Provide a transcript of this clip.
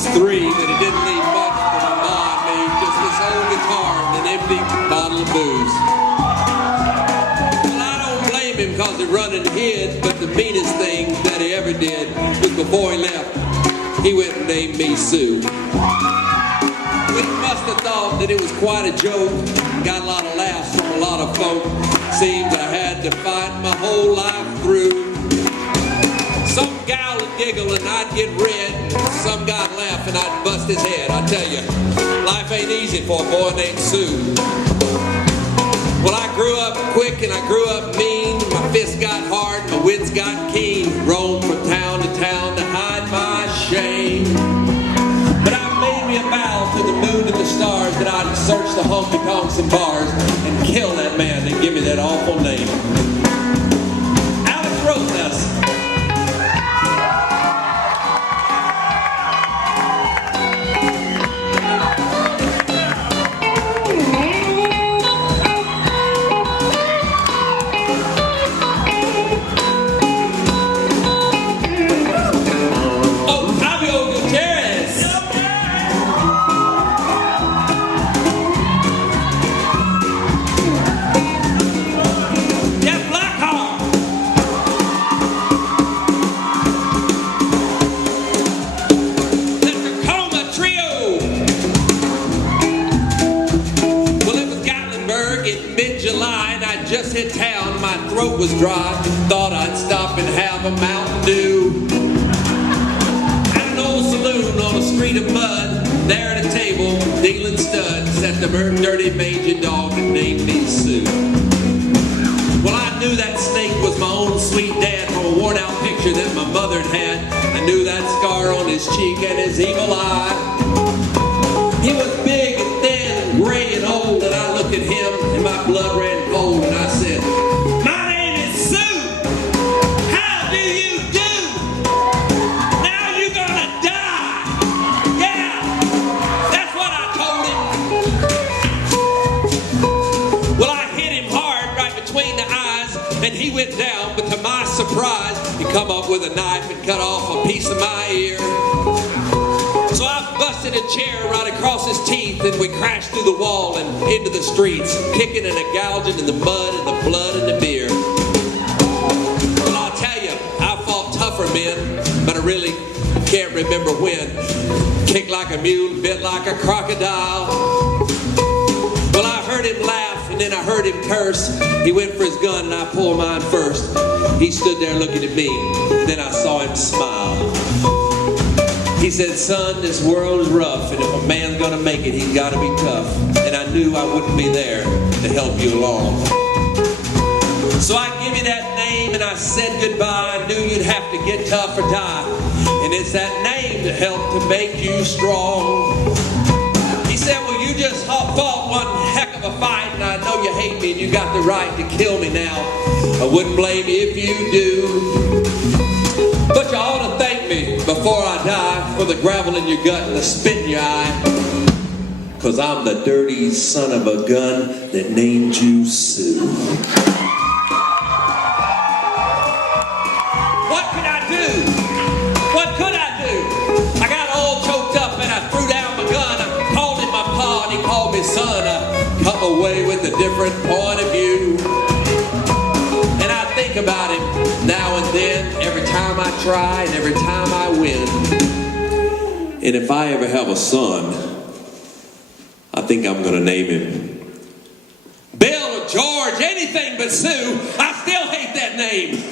was 3, but he didn't leave much for my mom and me, just this old guitar and an empty bottle of booze. Well, I don't blame him because he run and hid, but the meanest thing that he ever did was before he left, he went and named me Sue. We must have thought that it was quite a joke, got a lot of laughs from a lot of folk. Seems I had to fight my whole life through. Some gal would giggle and I'd get red. Some guy'd laugh and I'd bust his head. I tell you, life ain't easy for a boy named Sue. Well, I grew up quick and I grew up mean. My fists got hard, my wits got keen. Roamed from town to town to hide my shame. But I made me a vow to the moon and the stars that I'd search the honky-tonks and bars and kill that man that gave me that awful name. Alex wrote this. Just hit town, my throat was dry. Thought I'd stop and have a Mountain Dew. At an old saloon on a street of mud, there at a table, dealing studs, sat the dirty mangy dog that named me Sue. Well, I knew that snake was my own sweet dad from a worn-out picture that my mother had. I knew that scar on his cheek and his evil eye. He was big and thin and gray and old, and I looked at him and my blood ran cold, and I said, "My name is Sue. How do you do? Now you're gonna die." Yeah, that's what I told him. Well, I hit him hard right between the eyes, and he went down, but to my surprise, he come up with a knife and cut off a piece of my ear. So I busted a chair right across his teeth, and we crashed through the wall and into the streets, kicking and a gouging in the mud and the blood and the beer. Well, I'll tell you, I fought tougher men, but I really can't remember when. Kicked like a mule, bit like a crocodile. Well, I heard him laugh, and then I heard him curse. He went for his gun, and I pulled mine first. He stood there looking at me, and then I saw him smile. He said, "Son, this world is rough, and if a man's gonna make it, he's gotta be tough." And I knew I wouldn't be there to help you along. So I give you that name, and I said goodbye. I knew you'd have to get tough or die. And it's that name that helped to make you strong. He said, "Well, you just fought one heck of a fight, and I know you hate me, and you got the right to kill me now. I wouldn't blame you if you do. But you ought to thank me before I die for the gravel in your gut and the spit in your eye. 'Cause I'm the dirty son of a gun that named you Sue." What could I do? What could I do? I got all choked up and I threw down my gun. I called him my pa and he called me son. I come away with a different point of view. And I think about him now and then, every time I try and every time I win. And if I ever have a son, I think I'm going to name him Bill or George, anything but Sue. I still hate that name.